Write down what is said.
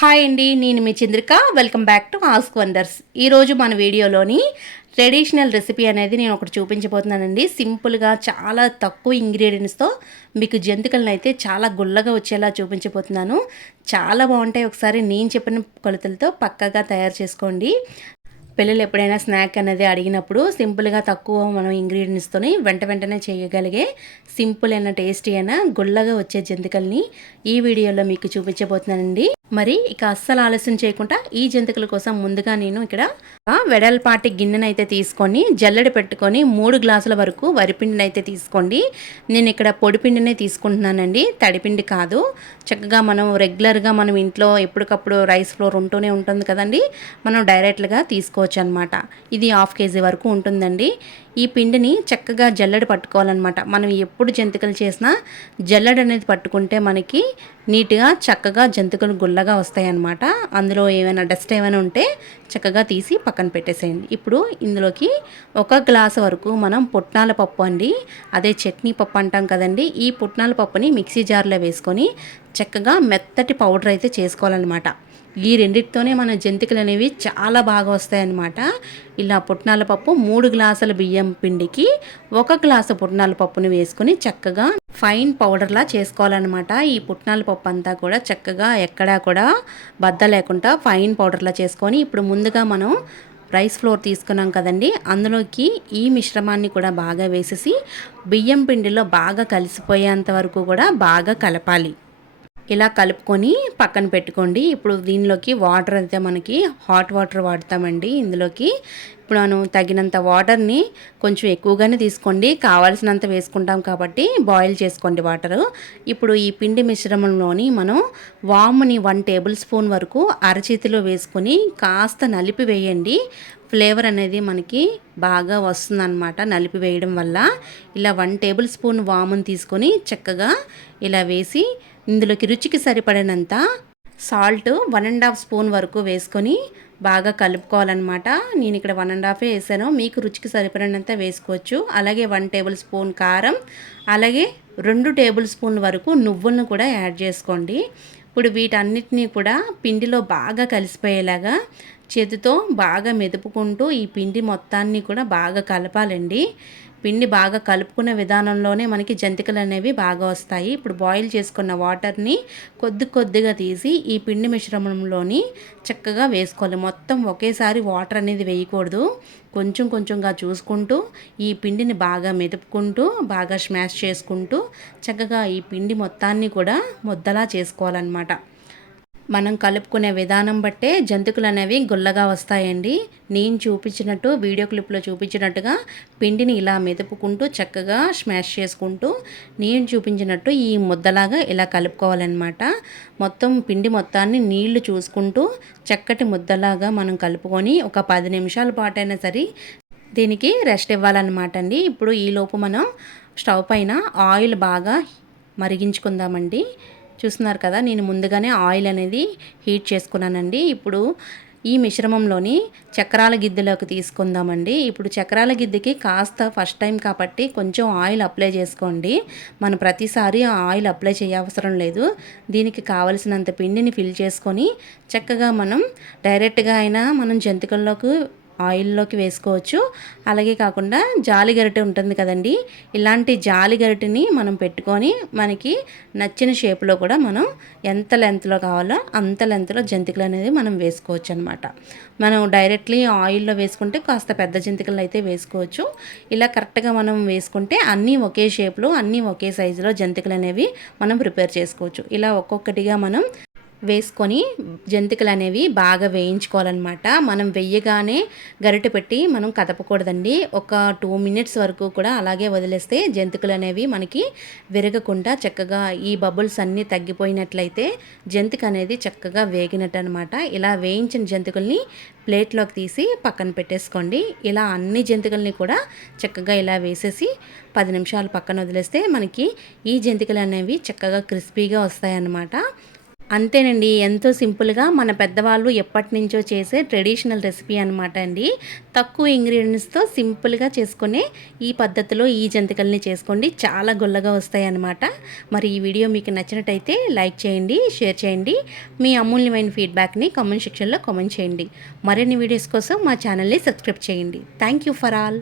Hi అండి, నేను మీ Chandrika. Welcome back to ask wonders. ఈరోజు మన వీడియోలోని ట్రెడిషనల్ రెసిపీ అనేది నేను ఒకటి చూపించబోతున్నానండి. సింపుల్గా చాలా తక్కువ ఇంగ్రీడియంట్స్తో మీకు జంతికలను అయితే చాలా గుల్లగా వచ్చేలా చూపించబోతున్నాను. చాలా బాగుంటాయి. ఒకసారి నేను చెప్పిన కొలతలతో పక్కాగా తయారు చేసుకోండి. పిల్లలు ఎప్పుడైనా స్నాక్ అనేది అడిగినప్పుడు సింపుల్గా తక్కువ మనం ఇంగ్రీడియంట్స్తోని వెంటనే చేయగలిగే సింపుల్ అయిన టేస్టీ అయిన గుల్లగా వచ్చే జంతికల్ని ఈ వీడియోలో మీకు చూపించబోతున్నానండి. మరి ఇక అస్సలు ఆలస్యం చేయకుండా ఈ జంతికల కోసం ముందుగా నేను ఇక్కడ వెడల్పాటి గిన్నెనైతే తీసుకొని జల్లెడ పెట్టుకొని 3 గ్లాసుల వరకు వరిపిండిని అయితే తీసుకోండి. నేను ఇక్కడ పొడిపిండినే తీసుకుంటున్నానండి, తడిపిండి కాదు. చక్కగా మనం రెగ్యులర్గా మనం ఇంట్లో ఎప్పటికప్పుడు రైస్ ఫ్లోర్ ఉంటూనే ఉంటుంది కదండి, మనం డైరెక్ట్గా తీసుకోవచ్చు అనమాట. ఇది 1/2 కేజీ వరకు ఉంటుందండి. ఈ పిండిని చక్కగా జల్లెడ పట్టుకోవాలన్నమాట. మనం ఎప్పుడు జంతికలు చేసినా జల్లెడ అనేది పట్టుకుంటే మనకి నీట్గా చక్కగా జంతికలు గుల్లగా వస్తాయి అన్నమాట. అందులో ఏమైనా డస్ట్ ఏమైనా ఉంటే చక్కగా తీసి పక్కన పెట్టేసేయండి. ఇప్పుడు ఇందులోకి 1 గ్లాసు వరకు మనం పుట్నాల పప్పు అండి, అదే చట్నీ పప్పు అంటాం కదండి, ఈ పుట్నాల పప్పుని మిక్సీ జార్లో వేసుకొని చక్కగా మెత్తటి పౌడర్ అయితే చేసుకోవాలన్నమాట. ఈ రెండింటితోనే మన జంతికలు అనేవి చాలా బాగా వస్తాయన్నమాట. ఇలా పుట్నాల పప్పు 3 గ్లాసుల బియ్యం పిండికి 1 గ్లాసు పుట్నాల పప్పుని వేసుకొని చక్కగా ఫైన్ పౌడర్లా చేసుకోవాలన్నమాట. ఈ పుట్నాల పప్పు అంతా కూడా చక్కగా ఎక్కడా కూడా బద్ద లేకుండా ఫైన్ పౌడర్లా చేసుకొని ఇప్పుడు ముందుగా మనం రైస్ ఫ్లోర్ తీసుకున్నాం కదండి, అందులోకి ఈ మిశ్రమాన్ని కూడా బాగా వేసేసి బియ్యం పిండిలో బాగా కలిసిపోయేంత వరకు కూడా బాగా కలపాలి. ఇలా కలుపుకొని పక్కన పెట్టుకోండి. ఇప్పుడు దీనిలోకి వాటర్ అయితే మనకి హాట్ వాటర్ వాడతామండి. ఇందులోకి ఇప్పుడు మనం తగినంత వాటర్ని కొంచెం ఎక్కువగానే తీసుకోండి, కావాల్సినంత వేసుకుంటాం కాబట్టి బాయిల్ చేసుకోండి వాటరు. ఇప్పుడు ఈ పిండి మిశ్రమంలోని మనం వాముని 1 టేబుల్ స్పూన్ వరకు అరచేతిలో వేసుకొని కాస్త నలిపి వేయండి. ఫ్లేవర్ అనేది మనకి బాగా వస్తుందన్నమాట నలిపి వేయడం వల్ల. ఇలా 1 టేబుల్ స్పూన్ వాముని తీసుకొని చక్కగా ఇలా వేసి ఇందులోకి రుచికి సరిపడినంత సాల్ట్ 1.5 స్పూన్ వరకు వేసుకొని బాగా కలుపుకోవాలన్నమాట. నేను ఇక్కడ 1.5 వేసాను, మీకు రుచికి సరిపడినంత వేసుకోవచ్చు. అలాగే 1 టేబుల్ స్పూన్ కారం, అలాగే 2 టేబుల్ స్పూన్ వరకు నువ్వులను కూడా యాడ్ చేసుకోండి. ఇప్పుడు వీటన్నిటినీ కూడా పిండిలో బాగా కలిసిపోయేలాగా చేతితో బాగా మెదుపుకుంటూ ఈ పిండి మొత్తాన్ని కూడా బాగా కలపాలండి. పిండి బాగా కలుపుకునే విధానంలోనే మనకి జంతికలు అనేవి బాగా వస్తాయి. ఇప్పుడు బాయిల్ చేసుకున్న వాటర్ని కొద్దిగా తీసి ఈ పిండి మిశ్రమంలోని చక్కగా వేసుకోవాలి. మొత్తం ఒకేసారి వాటర్ అనేది వేయకూడదు, కొంచెంగా చూసుకుంటూ ఈ పిండిని బాగా మెదుపుకుంటూ బాగా స్మాష్ చేసుకుంటూ చక్కగా ఈ పిండి మొత్తాన్ని కూడా ముద్దలా చేసుకోవాలన్నమాట. మనం కలుపుకునే విధానం బట్టే జంతికలు అనేవి గుల్లగా వస్తాయండి. నేను చూపించినట్టు వీడియో క్లిప్లో చూపించినట్టుగా పిండిని ఇలా మెదుపుకుంటూ చక్కగా స్మాష్ చేసుకుంటూ నేను చూపించినట్టు ఈ ముద్దలాగా ఇలా కలుపుకోవాలన్నమాట. మొత్తం పిండి మొత్తాన్ని నీళ్లు చూసుకుంటూ చక్కటి ముద్దలాగా మనం కలుపుకొని ఒక 10 నిమిషాల పాటైనా సరే దీనికి రెస్ట్ ఇవ్వాలన్నమాట అండి. ఇప్పుడు ఈలోపు మనం స్టవ్ పైన ఆయిల్ బాగా మరిగించుకుందామండి. చూస్తున్నారు కదా, నేను ముందుగానే ఆయిల్ అనేది హీట్ చేసుకున్నానండి. ఇప్పుడు ఈ మిశ్రమంలోని చక్రాల గిద్దెలోకి తీసుకుందామండి. ఇప్పుడు చక్రాల గిద్దెకి కాస్త ఫస్ట్ టైం కాబట్టి కొంచెం ఆయిల్ అప్లై చేసుకోండి. మనం ప్రతిసారి ఆయిల్ అప్లై చేయవసరం లేదు. దీనికి కావలసినంత పిండిని ఫిల్ చేసుకొని చక్కగా మనం డైరెక్ట్గా అయినా మనం జంతికల్లోకి ఆయిల్లోకి వేసుకోవచ్చు. అలాగే కాకుండా జాలి గరిటె ఉంటుంది కదండి, ఇలాంటి జాలి గరిటెని మనం పెట్టుకొని మనకి నచ్చిన షేప్లో కూడా మనం ఎంత లెంత్లో కావాలో అంత లెంత్లో జంతికలు అనేది మనం వేసుకోవచ్చు అనమాట. మనం డైరెక్ట్లీ ఆయిల్లో వేసుకుంటే కాస్త పెద్ద జంతికలు అయితే వేసుకోవచ్చు. ఇలా కరెక్ట్గా మనం వేసుకుంటే అన్నీ ఒకే షేప్లో అన్నీ ఒకే సైజులో జంతికలు అనేవి మనం ప్రిపేర్ చేసుకోవచ్చు. ఇలా ఒక్కొక్కటిగా మనం వేసుకొని జంతికలు అనేవి బాగా వేయించుకోవాలన్నమాట. మనం వెయ్యగానే గరిటె పెట్టి మనం కదపకూడదండి. ఒక 2 మినిట్స్ వరకు కూడా అలాగే వదిలేస్తే జంతికలు అనేవి మనకి విరగకుండా చక్కగా ఈ బబుల్స్ అన్నీ తగ్గిపోయినట్లయితే జంతిక అనేది చక్కగా వేగినట్టు అనమాట. ఇలా వేయించిన జంతికల్ని ప్లేట్లోకి తీసి పక్కన పెట్టేసుకోండి. ఇలా అన్ని జంతికల్ని కూడా చక్కగా ఇలా వేసేసి 10 నిమిషాలు పక్కన వదిలేస్తే మనకి ఈ జంతికలు అనేవి చక్కగా క్రిస్పీగా వస్తాయన్నమాట. అంతేనండి. ఎంతో సింపుల్‌గా మన పెద్దవాళ్ళు ఎప్పటినుంచో చేసే ట్రెడిషనల్ రెసిపీ అనమాట అండి. తక్కువ ఇంగ్రీడియెంట్స్‌తో సింపుల్‌గా చేసుకునే ఈ పద్ధతిలో ఈ జంతికల్ని చేసుకోండి. చాలా గుల్లగా వస్తాయన్నమాట. మరి ఈ వీడియో మీకు నచ్చినట్టయితే లైక్ చేయండి, షేర్ చేయండి. మీ అమూల్యమైన ఫీడ్‌బ్యాక్‌ని కామెంట్ సెక్షన్‌లో కామెంట్ చేయండి. మరిన్ని వీడియోస్ కోసం మా ఛానల్‌ని సబ్స్క్రైబ్ చేయండి. Thank you for all.